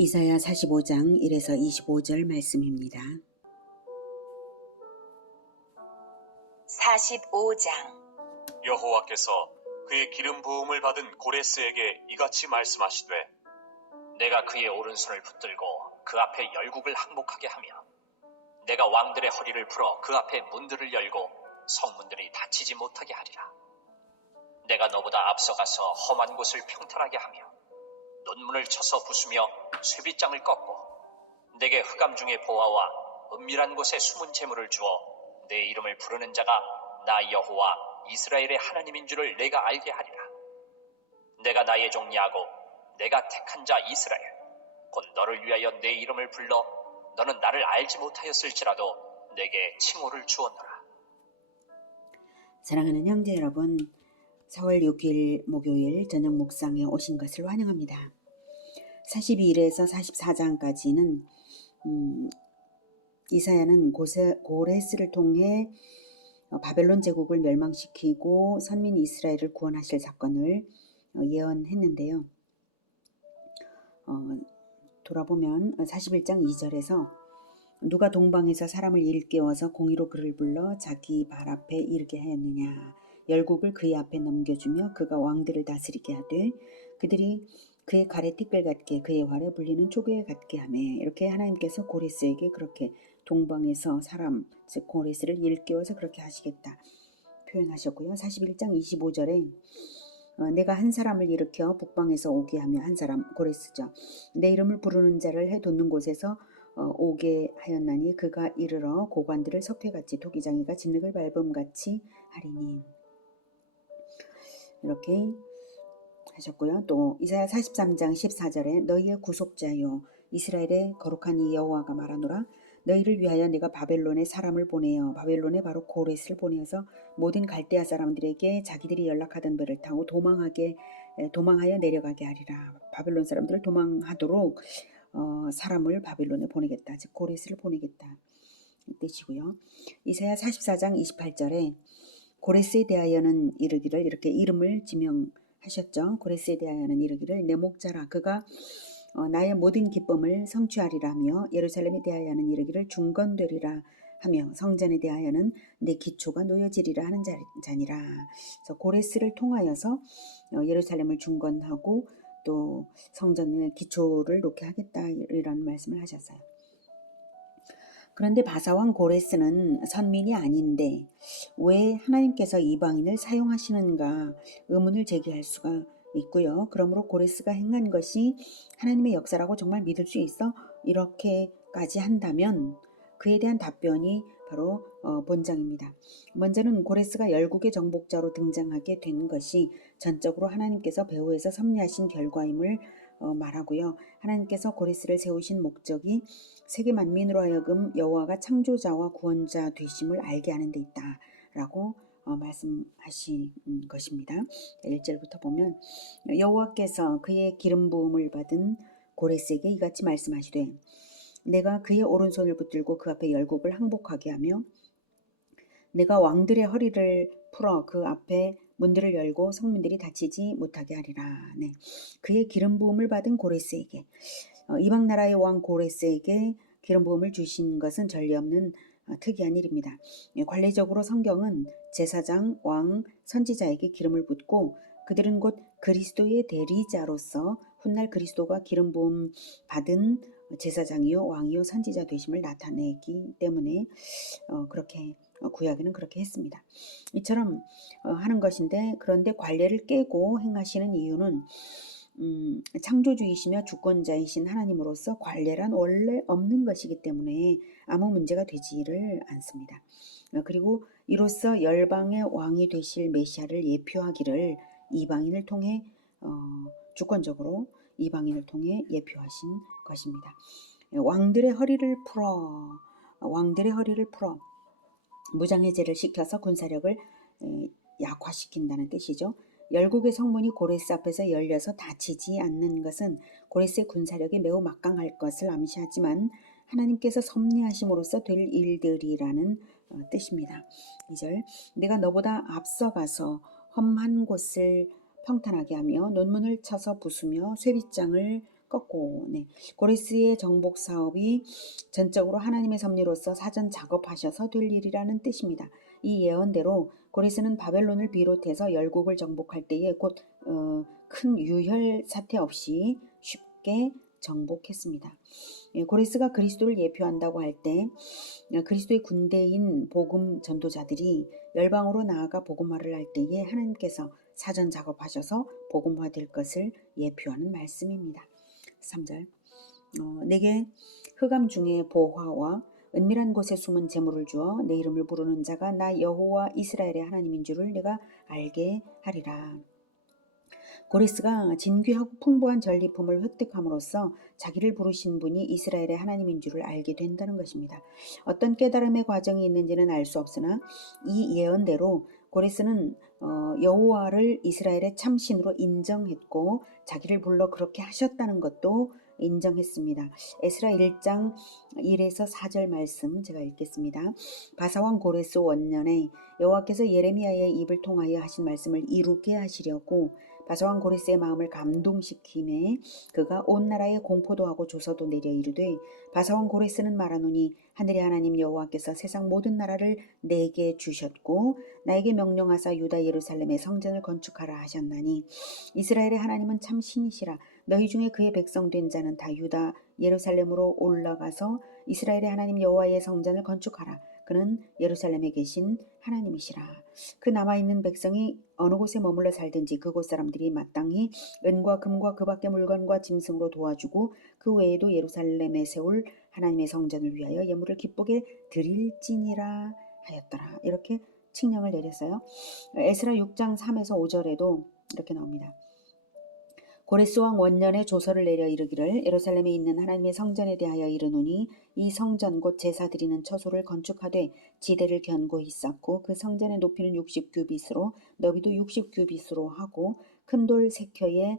이사야 45장 1에서 25절 말씀입니다. 45장. 여호와께서 그의 기름 부음을 받은 고레스에게 이같이 말씀하시되, 내가 그의 오른손을 붙들고 그 앞에 열국을 항복하게 하며 내가 왕들의 허리를 풀어 그 앞에 문들을 열고 성문들이 닫히지 못하게 하리라. 내가 너보다 앞서가서 험한 곳을 평탄하게 하며 논문을 쳐서 부수며 쇠빗장을 꺾고 내게 흑암 중의 보화와 은밀한 곳에 숨은 재물을 주어 내 이름을 부르는 자가 나 여호와 이스라엘의 하나님인 줄을 내가 알게 하리라. 내가 나의 종 야곱, 내가 택한 자 이스라엘, 곧 너를 위하여 내 이름을 불러 너는 나를 알지 못하였을지라도 내게 칭호를 주었노라. 사랑하는 형제 여러분, 4월 6일 목요일 저녁 묵상에 오신 것을 환영합니다. 42일에서 44장까지는 이사야는 고레스를 통해 바벨론 제국을 멸망시키고 선민 이스라엘을 구원하실 사건을 예언했는데요. 돌아보면 41장 2절에서 누가 동방에서 사람을 일깨워서 공의로 그를 불러 자기 발 앞에 이르게 하였느냐, 열국을 그의 앞에 넘겨주며 그가 왕들을 다스리게 하되 그들이 그의 칼에 티끌 같게 그의 활에 불리는 초계 같게 하며, 이렇게 하나님께서 고레스에게 그렇게 동방에서 사람, 즉 고레스를 일깨워서 그렇게 하시겠다 표현하셨고요. 41장 25절에 내가 한 사람을 일으켜 북방에서 오게 하며, 한 사람 고레스죠, 내 이름을 부르는 자를 해돋는 곳에서 오게 하였나니 그가 이르러 고관들을 석회같이 토기장이가 진흙을 밟음같이 하리니, 이렇게 하셨고요. 또 이사야 43장 14절에 너희의 구속자여 이스라엘의 거룩한 이 여호와가 말하노라, 너희를 위하여 내가 바벨론에 사람을 보내어 바벨론에 바로 고레스를 보내어서 모든 갈대아 사람들에게 자기들이 연락하던 배를 타고 도망하여 내려가게 하리라. 바벨론 사람들을 도망하도록 사람을 바벨론에 보내겠다, 즉 고레스를 보내겠다 이 뜻이고요. 이사야 44장 28절에 고레스에 대하여는 이르기를, 이렇게 이름을 지명하셨죠. 고레스에 대하여는 이르기를 내 목자라, 그가 나의 모든 기쁨을 성취하리라며, 예루살렘에 대하여는 이르기를 중건되리라 하며 성전에 대하여는 내 기초가 놓여지리라 하는 자니라. 그래서 고레스를 통하여서 예루살렘을 중건하고 또 성전의 기초를 놓게 하겠다, 이런 말씀을 하셨어요. 그런데 바사왕 고레스는 선민이 아닌데 왜 하나님께서 이방인을 사용하시는가 의문을 제기할 수가 있고요. 그러므로 고레스가 행한 것이 하나님의 역사라고 정말 믿을 수 있어? 이렇게까지 한다면 그에 대한 답변이 바로 본장입니다. 먼저는 고레스가 열국의 정복자로 등장하게 된 것이 전적으로 하나님께서 배후에서 섭리하신 결과임을 말하고요. 하나님께서 고레스를 세우신 목적이 세계 만민으로 하여금 여호와가 창조자와 구원자 되심을 알게 하는 데 있다라고 말씀하신 것입니다. 1절부터 보면 여호와께서 그의 기름 부음을 받은 고레스에게 이같이 말씀하시되, 내가 그의 오른손을 붙들고 그 앞에 열국을 항복하게 하며 내가 왕들의 허리를 풀어 그 앞에 문들을 열고 성문들이 닫히지 못하게 하리라. 네. 그의 기름 부음을 받은 고레스에게, 이방 나라의 왕 고레스에게 기름 부음을 주신 것은 전례 없는 특이한 일입니다. 관례적으로 성경은 제사장, 왕, 선지자에게 기름을 붓고 그들은 곧 그리스도의 대리자로서 훗날 그리스도가 기름 부음 받은 제사장이요 왕이요 선지자 되심을 나타내기 때문에 그렇게 구약에는 그렇게 했습니다. 이처럼 하는 것인데, 그런데 관례를 깨고 행하시는 이유는 창조주이시며 주권자이신 하나님으로서 관례란 원래 없는 것이기 때문에 아무 문제가 되지를 않습니다. 그리고 이로써 열방의 왕이 되실 메시아를 예표하기를 이방인을 통해 주권적으로 이방인을 통해 예표하신 것입니다. 왕들의 허리를 풀어 무장해제를 시켜서 군사력을 약화시킨다는 뜻이죠. 열국의 성문이 고레스 앞에서 열려서 닫히지 않는 것은 고레스의 군사력이 매우 막강할 것을 암시하지만 하나님께서 섭리하심으로써 될 일들이라는 뜻입니다. 2절, 내가 너보다 앞서가서 험한 곳을 평탄하게 하며 논문을 쳐서 부수며 쇠빗장을 꺾고, 네. 고레스의 정복 사업이 전적으로 하나님의 섭리로서 사전 작업하셔서 될 일이라는 뜻입니다. 이 예언대로 고레스는 바벨론을 비롯해서 열국을 정복할 때에 곧 큰 유혈 사태 없이 쉽게 정복했습니다. 고레스가 그리스도를 예표한다고 할 때 그리스도의 군대인 복음 전도자들이 열방으로 나아가 복음화를 할 때에 하나님께서 사전 작업하셔서 복음화될 것을 예표하는 말씀입니다. 3절 내게 흑암 중에 보화와 은밀한 곳에 숨은 재물을 주어 내 이름을 부르는 자가 나 여호와 이스라엘의 하나님인 줄을 내가 알게 하리라. 고레스가 진귀하고 풍부한 전리품을 획득함으로써 자기를 부르신 분이 이스라엘의 하나님인 줄을 알게 된다는 것입니다. 어떤 깨달음의 과정이 있는지는 알 수 없으나 이 예언대로 고레스는 여호와를 이스라엘의 참신으로 인정했고 자기를 불러 그렇게 하셨다는 것도 인정했습니다. 에스라 1장 1에서 4절 말씀 제가 읽겠습니다. 바사왕 고레스 원년에 여호와께서 예레미야의 입을 통하여 하신 말씀을 이루게 하시려고 바사왕 고레스의 마음을 감동시킴에 그가 온 나라에 공포도 하고 조서도 내려 이르되 바사왕 고레스는 말하노니 하늘의 하나님 여호와께서 세상 모든 나라를 내게 주셨고 나에게 명령하사 유다 예루살렘에 성전을 건축하라 하셨나니 이스라엘의 하나님은 참 신이시라. 너희 중에 그의 백성 된 자는 다 유다 예루살렘으로 올라가서 이스라엘의 하나님 여호와의 성전을 건축하라. 그는 예루살렘에 계신 하나님이시라. 그 남아있는 백성이 어느 곳에 머물러 살든지 그곳 사람들이 마땅히 은과 금과 그 밖의 물건과 짐승으로 도와주고 그 외에도 예루살렘에 세울 하나님의 성전을 위하여 예물을 기쁘게 드릴지니라 하였더라. 이렇게 칙령을 내렸어요. 에스라 6장 3에서 5절에도 이렇게 나옵니다. 고레스 왕 원년에 조서를 내려 이르기를 예루살렘에 있는 하나님의 성전에 대하여 이르노니 이 성전 곧 제사 드리는 처소를 건축하되 지대를 견고히 쌓고 그 성전의 높이는 60규빗으로 너비도 60규빗으로 하고 큰 돌 3켜에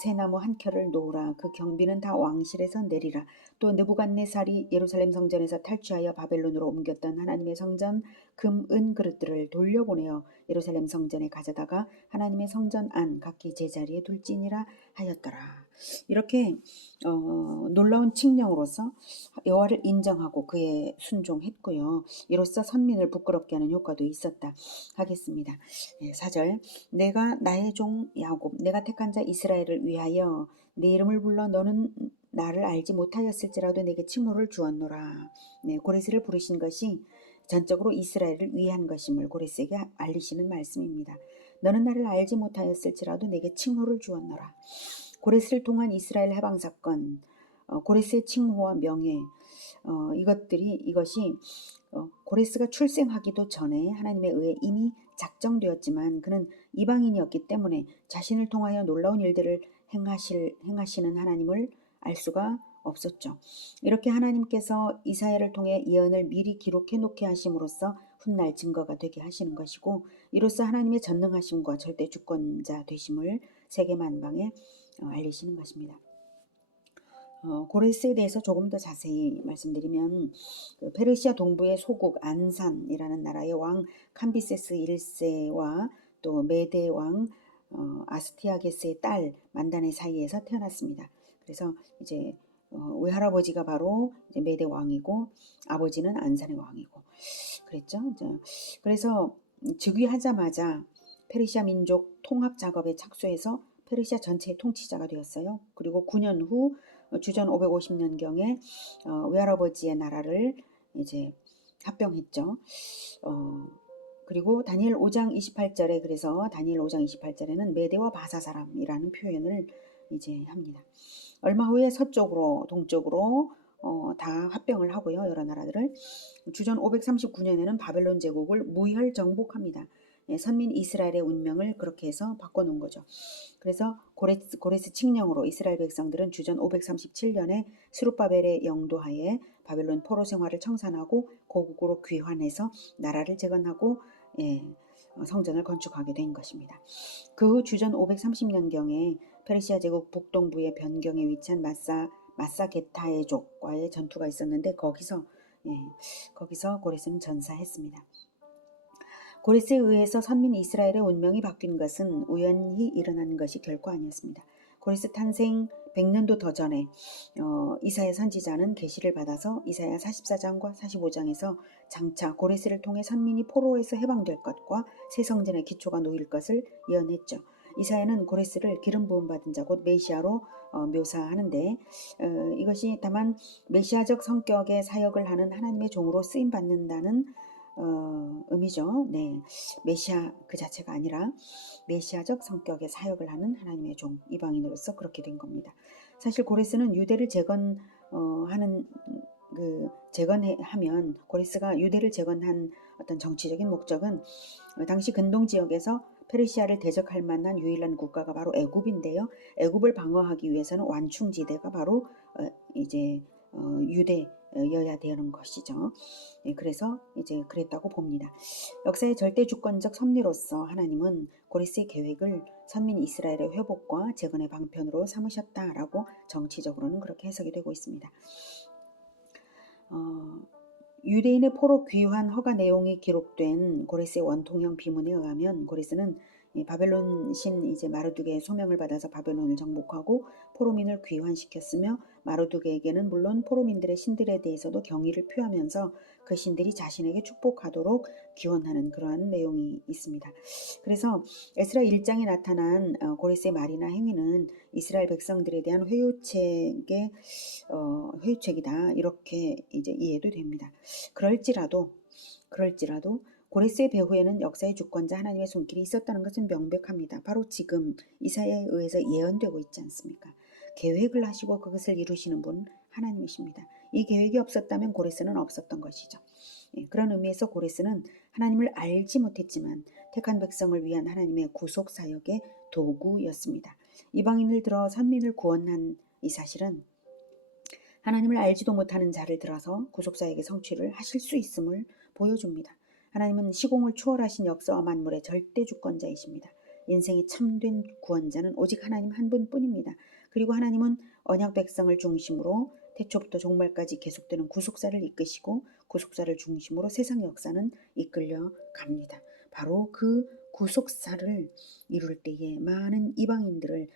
새나무 한 켜를 놓으라. 그 경비는 다 왕실에서 내리라. 또 느부갓네살이 예루살렘 성전에서 탈취하여 바벨론으로 옮겼던 하나님의 성전 금, 은 그릇들을 돌려보내어 예루살렘 성전에 가져다가 하나님의 성전 안 각기 제자리에 둘지니라 하였더라. 이렇게 놀라운 칙령으로서 여호와를 인정하고 그에 순종했고요. 이로써 선민을 부끄럽게 하는 효과도 있었다 하겠습니다. 4절 내가 나의 종 야곱 내가 택한 자 이스라엘을 위하여 내 이름을 불러 너는 나를 알지 못하였을지라도 내게 칭호를 주었노라. 고레스를 부르신 것이 전적으로 이스라엘을 위한 것임을 고레스에게 알리시는 말씀입니다. 너는 나를 알지 못하였을지라도 내게 칭호를 주었노라. 고레스를 통한 이스라엘 해방 사건, 고레스의 칭호와 명예, 이것이 고레스가 출생하기도 전에 하나님의 의해 이미 작정되었지만 그는 이방인이었기 때문에 자신을 통하여 놀라운 일들을 행하시는 하나님을 알 수가 없었죠. 이렇게 하나님께서 이사야를 통해 예언을 미리 기록해 놓게 하심으로써 훗날 증거가 되게 하시는 것이고 이로써 하나님의 전능하심과 절대 주권자 되심을 세계 만방에 알리시는 것입니다. 고레스에 대해서 조금 더 자세히 말씀드리면 그 페르시아 동부의 소국 안산이라는 나라의 왕 캄비세스 1세와 또 메대 왕 아스티아게스의 딸 만다네 사이에서 태어났습니다. 그래서 이제 외할아버지가 바로 이제 메대 왕이고 아버지는 안산의 왕이고 그랬죠. 그래서 즉위하자마자 페르시아 민족 통합 작업에 착수해서 페르시아 전체의 통치자가 되었어요. 그리고 9년 후 주전 550년경에 외할아버지의 나라를 이제 합병했죠. 그리고 다니엘 5장 28절에 그래서 다니엘 5장 28절에는 메대와 바사 사람이라는 표현을 이제 합니다. 얼마 후에 서쪽으로 동쪽으로 다 합병을 하고요. 여러 나라들을 주전 539년에는 바벨론 제국을 무혈 정복합니다. 선민 이스라엘의 운명을 그렇게 해서 바꿔놓은 거죠. 그래서 고레스 칙령으로 이스라엘 백성들은 주전 537년에 스룹바벨의 영도하에 바벨론 포로 생활을 청산하고 고국으로 귀환해서 나라를 재건하고 성전을 건축하게 된 것입니다. 그 후 주전 530년경에 페르시아 제국 북동부의 변경에 위치한 마사게타의족과의 전투가 있었는데 거기서 고레스는 전사했습니다. 고레스에 의해서 선민 이스라엘의 운명이 바뀐 것은 우연히 일어난 것이 결코 아니었습니다. 고레스 탄생 100년도 더 전에 이사야 선지자는 계시를 받아서 이사야 44장과 45장에서 장차 고레스를 통해 선민이 포로에서 해방될 것과 새 성전의 기초가 놓일 것을 예언했죠. 이사야는 고레스를 기름 부음 받은 자 곧 메시아로 묘사하는데 이것이 다만 메시아적 성격의 사역을 하는 하나님의 종으로 쓰임 받는다는 의미죠. 네, 메시아 그 자체가 아니라 메시아적 성격의 사역을 하는 하나님의 종, 이방인으로서 그렇게 된 겁니다. 사실 고레스는 유대를 재건하면 고레스가 유대를 재건한 어떤 정치적인 목적은 당시 근동 지역에서 페르시아를 대적할 만한 유일한 국가가 바로 애굽인데요. 애굽을 방어하기 위해서는 완충지대가 바로 유대여야 되는 것이죠. 그래서 이제 그랬다고 봅니다. 역사의 절대 주권적 섭리로서 하나님은 고레스의 계획을 선민 이스라엘의 회복과 재건의 방편으로 삼으셨다라고 정치적으로는 그렇게 해석이 되고 있습니다. 유대인의 포로 귀환 허가 내용이 기록된 고레스의 원통형 비문에 의하면 고레스는 바벨론 신 이제 마르두게의 소명을 받아서 바벨론을 정복하고 포로민을 귀환시켰으며 마르두게에게는 물론 포로민들의 신들에 대해서도 경의를 표하면서 그 신들이 자신에게 축복하도록 기원하는 그러한 내용이 있습니다. 그래서 에스라 1장에 나타난 고레스의 말이나 행위는 이스라엘 백성들에 대한 회유책이다 이렇게 이제 이해도 됩니다. 그럴지라도 고레스의 배후에는 역사의 주권자 하나님의 손길이 있었다는 것은 명백합니다. 바로 지금 이사야에 의해서 예언되고 있지 않습니까? 계획을 하시고 그것을 이루시는 분 하나님이십니다. 이 계획이 없었다면 고레스는 없었던 것이죠. 그런 의미에서 고레스는 하나님을 알지 못했지만 택한 백성을 위한 하나님의 구속 사역의 도구였습니다. 이방인을 들어 선민을 구원한 이 사실은 하나님을 알지도 못하는 자를 들어서 구속 사역의 성취를 하실 수 있음을 보여줍니다. 하나님은 시공을 초월하신 역사와 만물의 절대 주권자이십니다. 인생의 참된 구원자는 오직 하나님 한 분뿐입니다. 그리고 하나님은 언약 백성을 중심으로 태초부터 종말까지 계속되는 구속사를 이끄시고 구속사를 중심으로 세상 역사는 이끌려 갑니다. 바로 그 구속사를 이룰 때에 많은 이방인들을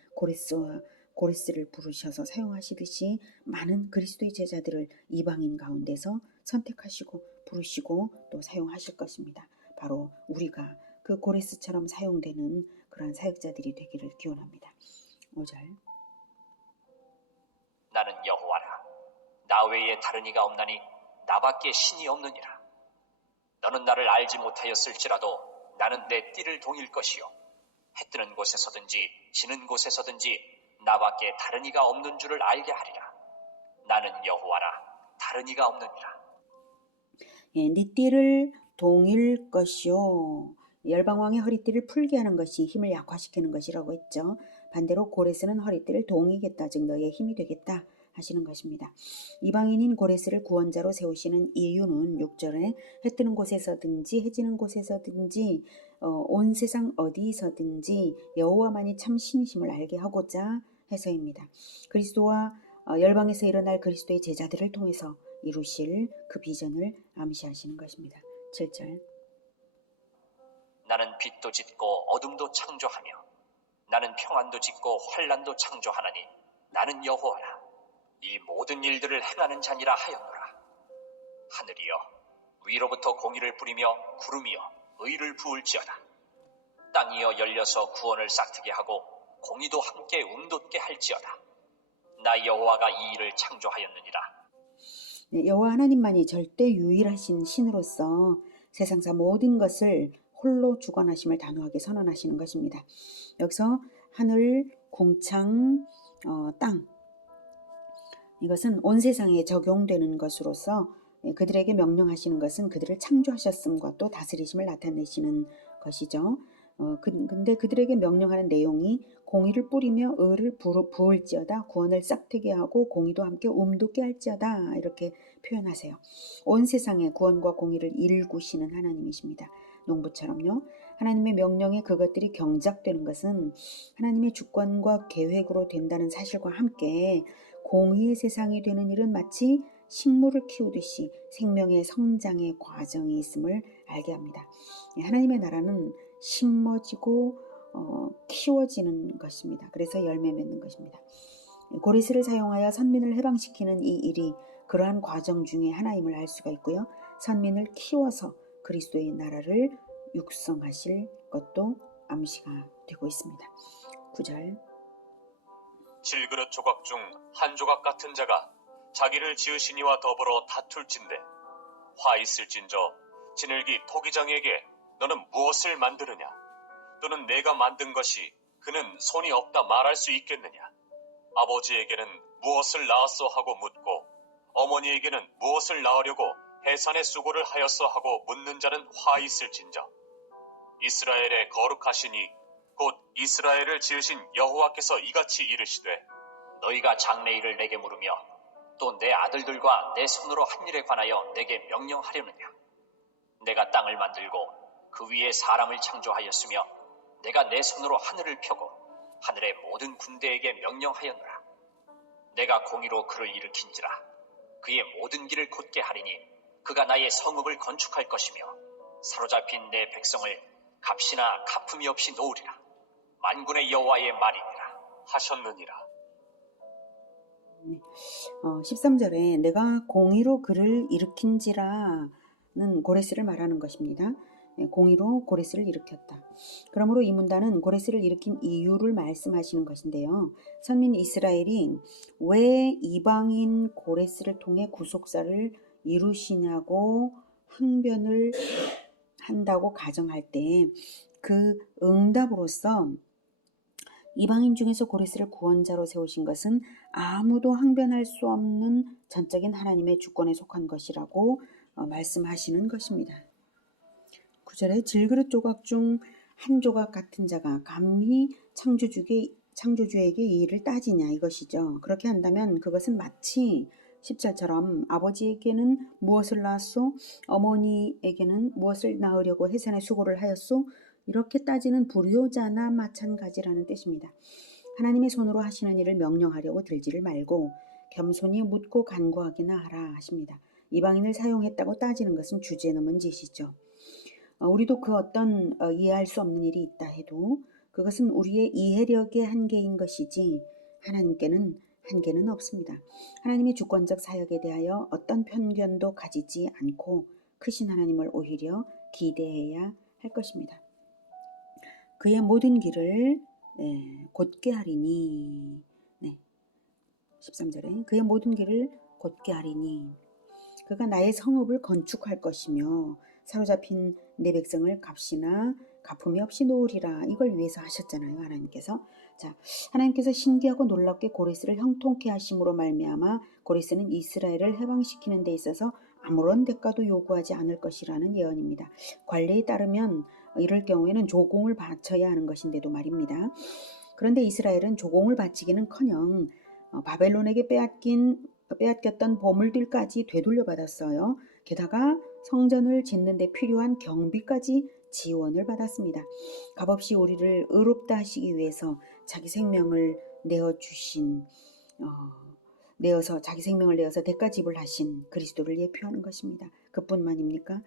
고레스를 부르셔서 사용하시듯이 많은 그리스도의 제자들을 이방인 가운데서 선택하시고 부르시고 또 사용하실 것입니다. 바로 우리가 그 고레스처럼 사용되는 그러한 사역자들이 되기를 기원합니다. 5절 나는 여호와라. 나 외에 다른 이가 없나니 나밖에 신이 없느니라. 너는 나를 알지 못하였을지라도 나는 내 띠를 동일 것이요 해 뜨는 곳에서든지 지는 곳에서든지 나밖에 다른 이가 없는 줄을 알게 하리라. 나는 여호와라. 다른 이가 없느니라. 네 띠를 동일 것이요. 열방왕의 허리띠를 풀게 하는 것이 힘을 약화시키는 것이라고 했죠. 반대로 고레스는 허리띠를 동이겠다, 즉 너의 힘이 되겠다 하시는 것입니다. 이방인인 고레스를 구원자로 세우시는 이유는 6절에 해 뜨는 곳에서든지 해지는 곳에서든지 온 세상 어디서든지 여호와만이 참 신이심을 알게 하고자 해서입니다. 그리스도와 열방에서 일어날 그리스도의 제자들을 통해서 이루실 그 비전을 암시하시는 것입니다. 7절 나는 빛도 짓고 어둠도 창조하며 나는 평안도 짓고 환난도 창조하나니 나는 여호와라. 이 모든 일들을 행하는 자니라 하였노라. 하늘이여 위로부터 공의를 뿌리며 구름이여 의를 부을지어다. 땅이여 열려서 구원을 싹트게 하고 공의도 함께 움돋게 할지어다. 나 여호와가 이 일을 창조하였느니라. 네, 여호와 하나님만이 절대 유일하신 신으로서 세상사 모든 것을 홀로 주관하심을 단호하게 선언하시는 것입니다. 여기서 하늘, 공창, 땅 이것은 온 세상에 적용되는 것으로서 그들에게 명령하시는 것은 그들을 창조하셨음과 또 다스리심을 나타내시는 것이죠. 근데 그들에게 명령하는 내용이 공의를 뿌리며 의를 부을지어다 구원을 싹트게 하고 공의도 함께 움돋게 할지어다 이렇게 표현하세요. 온 세상에 구원과 공의를 일구시는 하나님이십니다. 농부처럼요. 하나님의 명령에 그것들이 경작되는 것은 하나님의 주권과 계획으로 된다는 사실과 함께 공의의 세상이 되는 일은 마치 식물을 키우듯이 생명의 성장의 과정이 있음을 알게 합니다. 하나님의 나라는 심어지고 키워지는 것입니다. 그래서 열매 맺는 것입니다. 고레스를 사용하여 선민을 해방시키는 이 일이 그러한 과정 중에 하나임을 알 수가 있고요. 선민을 키워서 그리스도의 나라를 육성하실 것도 암시가 되고 있습니다. 9절. 질그릇 조각 중 한 조각 같은 자가 자기를 지으신 이와 더불어 다툴진대 화 있을진저 지늘기 토기장에게 너는 무엇을 만드느냐 또는 내가 만든 것이 그는 손이 없다 말할 수 있겠느냐 아버지에게는 무엇을 낳았소 하고 묻고 어머니에게는 무엇을 낳으려고 해산의 수고를 하였소 하고 묻는 자는 화 있을진저 이스라엘의 거룩하시니 곧 이스라엘을 지으신 여호와께서 이같이 이르시되 너희가 장래일을 내게 물으며 또 내 아들들과 내 손으로 한 일에 관하여 내게 명령하려느냐 내가 땅을 만들고 그 위에 사람을 창조하였으며 내가 내 손으로 하늘을 펴고 하늘의 모든 군대에게 명령하였노라 내가 공의로 그를 일으킨지라 그의 모든 길을 곧게 하리니 그가 나의 성읍을 건축할 것이며 사로잡힌 내 백성을 값이나 갚음이 없이 놓으리라 만군의 여호와의 말이니라 하셨느니라. 13절에 내가 공의로 그를 일으킨지라는 고레스를 말하는 것입니다. 공의로 고레스를 일으켰다. 그러므로 이 문단은 고레스를 일으킨 이유를 말씀하시는 것인데요. 선민 이스라엘이 왜 이방인 고레스를 통해 구속사를 이루시냐고 항변을 한다고 가정할 때 그 응답으로서 이방인 중에서 고레스를 구원자로 세우신 것은 아무도 항변할 수 없는 전적인 하나님의 주권에 속한 것이라고 말씀하시는 것입니다. 9절에 질그릇 조각 중 한 조각 같은 자가 감히 창조주에게 이 일을 따지냐 이것이죠. 그렇게 한다면 그것은 마치 10절처럼 아버지에게는 무엇을 낳았소? 어머니에게는 무엇을 낳으려고 해산의 수고를 하였소? 이렇게 따지는 불효자나 마찬가지라는 뜻입니다. 하나님의 손으로 하시는 일을 명령하려고 들지를 말고 겸손히 묻고 간구하기나 하라 하십니다. 이방인을 사용했다고 따지는 것은 주제넘은 짓이죠. 우리도 그 어떤 이해할 수 없는 일이 있다 해도 그것은 우리의 이해력의 한계인 것이지 하나님께는 한계는 없습니다. 하나님의 주권적 사역에 대하여 어떤 편견도 가지지 않고 크신 하나님을 오히려 기대해야 할 것입니다. 그의 모든 길을 곧게 하리니 13절에 그의 모든 길을 곧게 하리니 그가 나의 성읍을 건축할 것이며 사로잡힌 내 백성을 값이나 갚음이 없이 놓으리라. 이걸 위해서 하셨잖아요. 하나님께서. 자, 하나님께서 신기하고 놀랍게 고레스를 형통케 하심으로 말미암아 고레스는 이스라엘을 해방시키는 데 있어서 아무런 대가도 요구하지 않을 것이라는 예언입니다. 관례에 따르면 이럴 경우에는 조공을 바쳐야 하는 것인데도 말입니다. 그런데 이스라엘은 조공을 바치기는커녕 바벨론에게 빼앗겼던 보물들까지 되돌려 받았어요. 게다가 성전을 짓는 데 필요한 경비까지 지원을 받았습니다. 값없이 우리를 의롭다 하시기 위해서 자기 생명을 내어서 자기 생명을 내어서 대가 지불하신 그리스도를 예표하는 것입니다. 그뿐만입니까?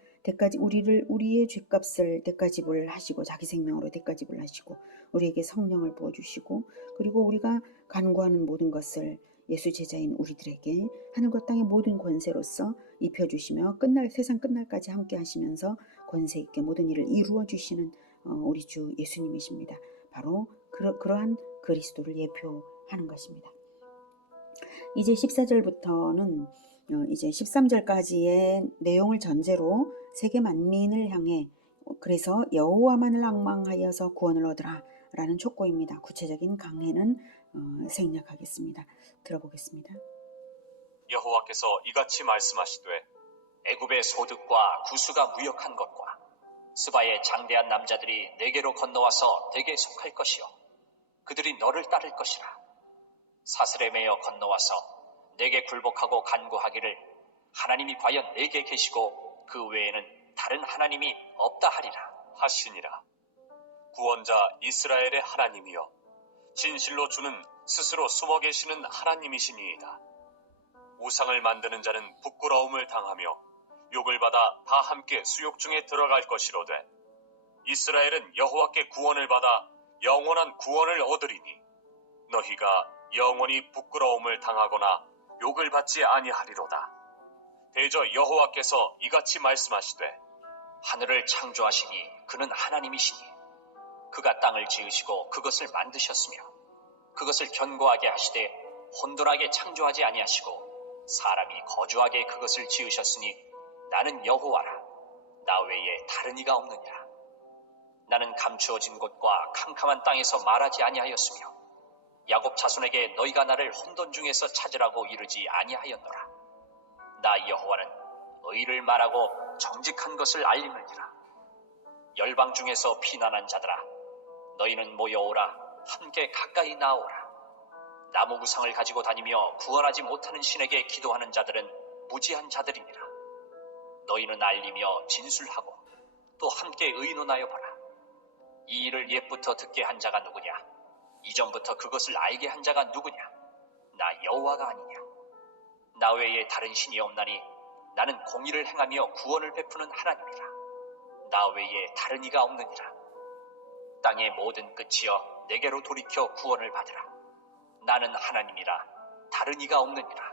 우리의 죄값을 대가 지불하시고 자기 생명으로 대가 지불하시고 우리에게 성령을 부어주시고 그리고 우리가 간구하는 모든 것을 예수 제자인 우리들에게 하늘과 땅의 모든 권세로서 입혀주시며 세상 끝날까지 함께 하시면서 권세 있게 모든 일을 이루어 주시는 우리 주 예수님이십니다. 바로 그러한 그리스도를 예표하는 것입니다. 이제 14절부터는 이제 13절까지의 내용을 전제로 세계 만민을 향해 그래서 여호와만을 앙망하여서 구원을 얻으라 라는 촉구입니다. 구체적인 강해는 생략하겠습니다. 들어보겠습니다. 여호와께서 이같이 말씀하시되 애굽의 소득과 구수가 무역한 것과 스바의 장대한 남자들이 내게로 건너와서 내게 속할 것이요 그들이 너를 따를 것이라 사슬에 매여 건너와서 내게 굴복하고 간구하기를 하나님이 과연 내게 계시고 그 외에는 다른 하나님이 없다 하리라 하시니라. 구원자 이스라엘의 하나님이여 진실로 주는 스스로 숨어 계시는 하나님이시니이다. 우상을 만드는 자는 부끄러움을 당하며 욕을 받아 다 함께 수욕 중에 들어갈 것이로되 이스라엘은 여호와께 구원을 받아 영원한 구원을 얻으리니 너희가 영원히 부끄러움을 당하거나 욕을 받지 아니하리로다. 대저 여호와께서 이같이 말씀하시되 하늘을 창조하시니 그는 하나님이시니 그가 땅을 지으시고 그것을 만드셨으며 그것을 견고하게 하시되 혼돈하게 창조하지 아니하시고 사람이 거주하게 그것을 지으셨으니 나는 여호와라. 나 외에 다른 이가 없느니라. 나는 감추어진 곳과 캄캄한 땅에서 말하지 아니하였으며 야곱 자손에게 너희가 나를 혼돈 중에서 찾으라고 이르지 아니하였노라. 나 여호와는 의를 말하고 정직한 것을 알리느니라. 열방 중에서 피난한 자들아 너희는 모여오라. 함께 가까이 나오라. 나무 구상을 가지고 다니며 구원하지 못하는 신에게 기도하는 자들은 무지한 자들이니라. 너희는 알리며 진술하고 또 함께 의논하여 보라. 이 일을 옛부터 듣게 한 자가 누구냐? 이전부터 그것을 알게 한 자가 누구냐? 나 여호와가 아니냐? 나 외에 다른 신이 없나니 나는 공의를 행하며 구원을 베푸는 하나님이라. 나 외에 다른 이가 없느니라. 땅의 모든 끝이여 내게로 돌이켜 구원을 받으라. 나는 하나님이라 다른 이가 없느니라.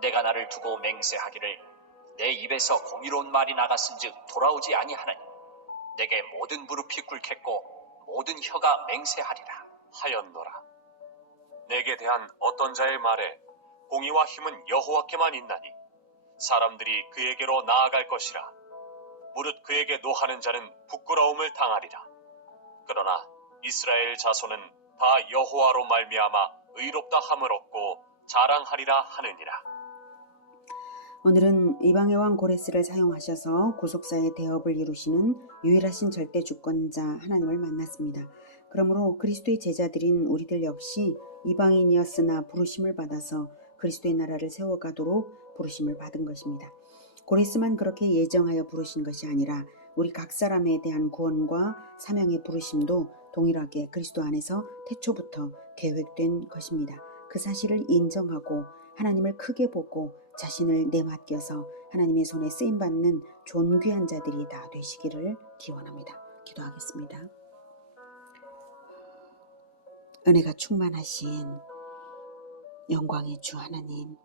내가 나를 두고 맹세하기를 내 입에서 공의로운 말이 나갔은즉 돌아오지 아니하나니 내게 모든 무릎이 꿇겠고 모든 혀가 맹세하리라 하였노라. 내게 대한 어떤 자의 말에 공의와 힘은 여호와께만 있나니 사람들이 그에게로 나아갈 것이라. 무릇 그에게 노하는 자는 부끄러움을 당하리라. 그러나 이스라엘 자손은 다 여호와로 말미암아 의롭다 함을 얻고 자랑하리라 하느니라. 오늘은 이방의 왕 고레스를 사용하셔서 구속사의 대업을 이루시는 유일하신 절대 주권자 하나님을 만났습니다. 그러므로 그리스도의 제자들인 우리들 역시 이방인이었으나 부르심을 받아서 그리스도의 나라를 세워가도록 부르심을 받은 것입니다. 고레스만 그렇게 예정하여 부르신 것이 아니라 우리 각 사람에 대한 구원과 사명의 부르심도 동일하게 그리스도 안에서 태초부터 계획된 것입니다. 그 사실을 인정하고 하나님을 크게 보고 자신을 내맡겨서 하나님의 손에 쓰임받는 존귀한 자들이 다 되시기를 기원합니다. 기도하겠습니다. 은혜가 충만하신 영광의 주 하나님,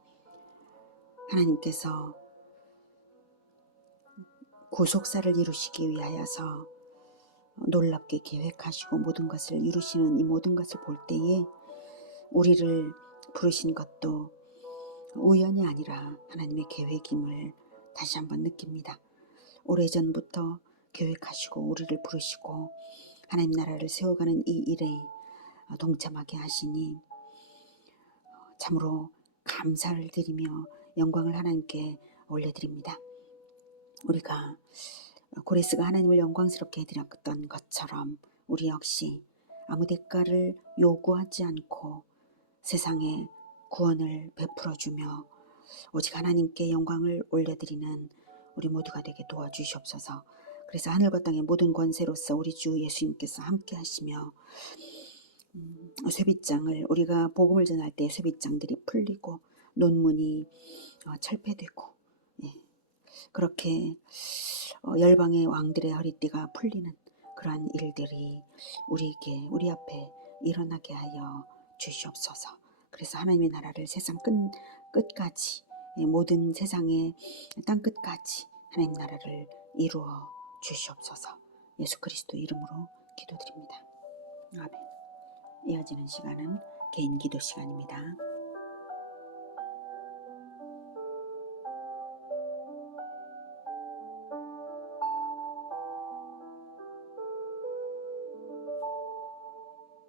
하나님께서 구속사를 이루시기 위하여서 놀랍게 계획하시고 모든 것을 이루시는 이 모든 것을 볼 때에 우리를 부르신 것도 우연이 아니라 하나님의 계획임을 다시 한번 느낍니다. 오래전부터 계획하시고 우리를 부르시고 하나님 나라를 세워가는 이 일에 동참하게 하시니 참으로 감사를 드리며 영광을 하나님께 올려드립니다. 우리가 고레스가 하나님을 영광스럽게 해드렸던 것처럼 우리 역시 아무 대가를 요구하지 않고 세상에 구원을 베풀어주며 오직 하나님께 영광을 올려드리는 우리 모두가 되게 도와주시옵소서. 그래서 하늘과 땅의 모든 권세로서 우리 주 예수님께서 함께 하시며 쇠빗장을 우리가 복음을 전할 때 쇠빗장들이 풀리고 논문이 철폐되고 그렇게 열방의 왕들의 허리띠가 풀리는 그러한 일들이 우리에게 우리 앞에 일어나게 하여 주시옵소서. 그래서 하나님의 나라를 세상 끝까지 모든 세상의 땅 끝까지 하나님 나라를 이루어 주시옵소서. 예수 그리스도 이름으로 기도드립니다. 아멘. 이어지는 시간은 개인 기도 시간입니다.